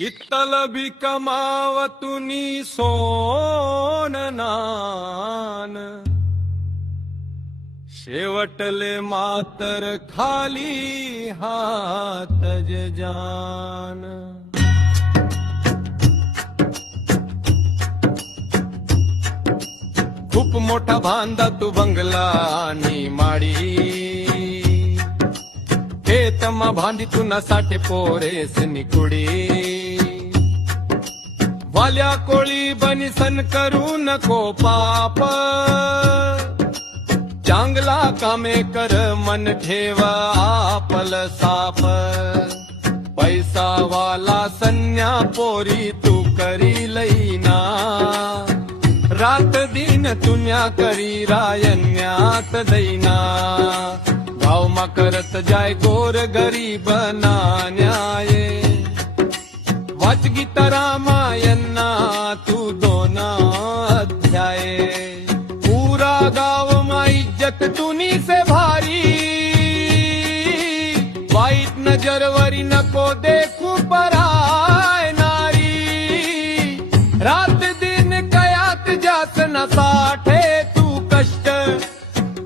इत्तल भी कमावतुनी सोन नान, शेवटले मातर खाली हात जान। खूप मोठा बांधा तू बंगला आणि माडी, हेतमा भांडी तू न साठे पोरेस निकुडी। वाल्या कोळी बनिसन करू नको पाप, चांगला कामे कर मन ठेवा आपल साप। पैसा वाला सन्या पोरी तू करी लईना, रात दिन तुन्या करी रायन्यात दैना। गावमा करत जाय गोर गरीब ना न्याय, वाच गीता रामायणना तू 2 अध्याय। पूरा गाव मा इज्जत तुनी से भारी, वाईट नजरवरी नको देखू पराय नारी। रात दिन कयात जात न साठे तू कष्ट,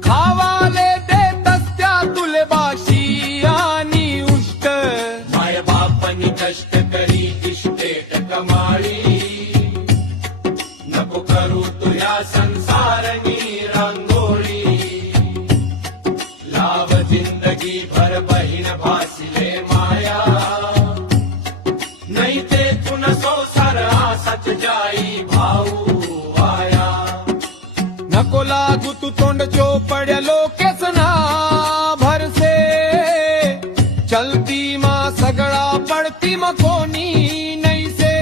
खावाले देतस त्या तुले बाशी आणि उष्ट। माय बापनी कष्ट करी इष्टेट कमाळी, नको करू तुया संसारनी रांगोळी। लाव जिंदगी भर बहीण भासिले माया, नहीं ते तुन संसार आसच जाई भाऊ आया। नको लागू तू तोंड चोपड्या लोकेसना भरसे, चलती मा सगळा पडती मा कोणी नहीं से।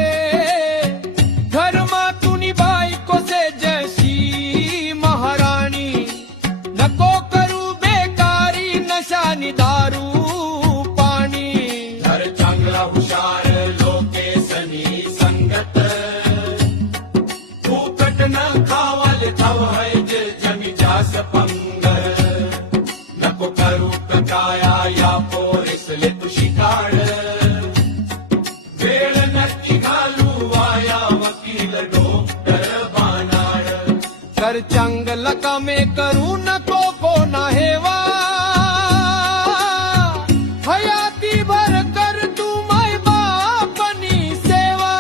घर मा तुनी बायको से जशी महाराणी, नको करू बेकारी नशानी दारू पाणी। घर चांगला हुशार लोकेसनी संगत, फुकट न खावाले थाव है जमी जास पंगर। नको करू कटाया या पोरिसले तू शिकाड, वेळ नक्की घालू आया वकील डॉक्टर बानाड। कर चांगल कामे करू नको कोणा हेवा, हयाती भर कर तू माय बापनी सेवा।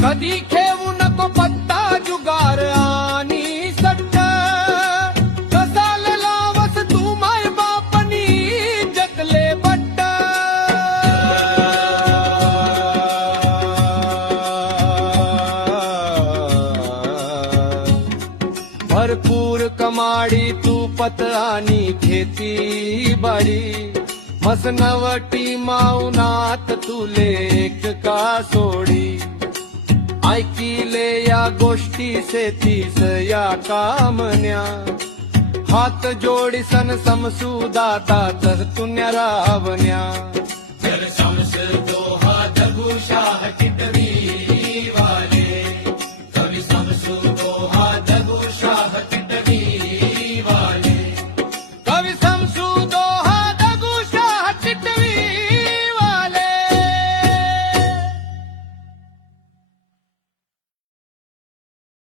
कधी खेवू नको पत्ता जुगार आणि सट्ट, कसाल लावस तू माय बापनी जगले बट्ट। भरपूर कमाडी तू पत आणि खेती बाडी, मसनवटी माउनात तुले एक का सोडी। ऐकिले या गोष्टी से तीस या कामन्या, हात जोडिसन समसू दाता तर तुन्या रावण्या।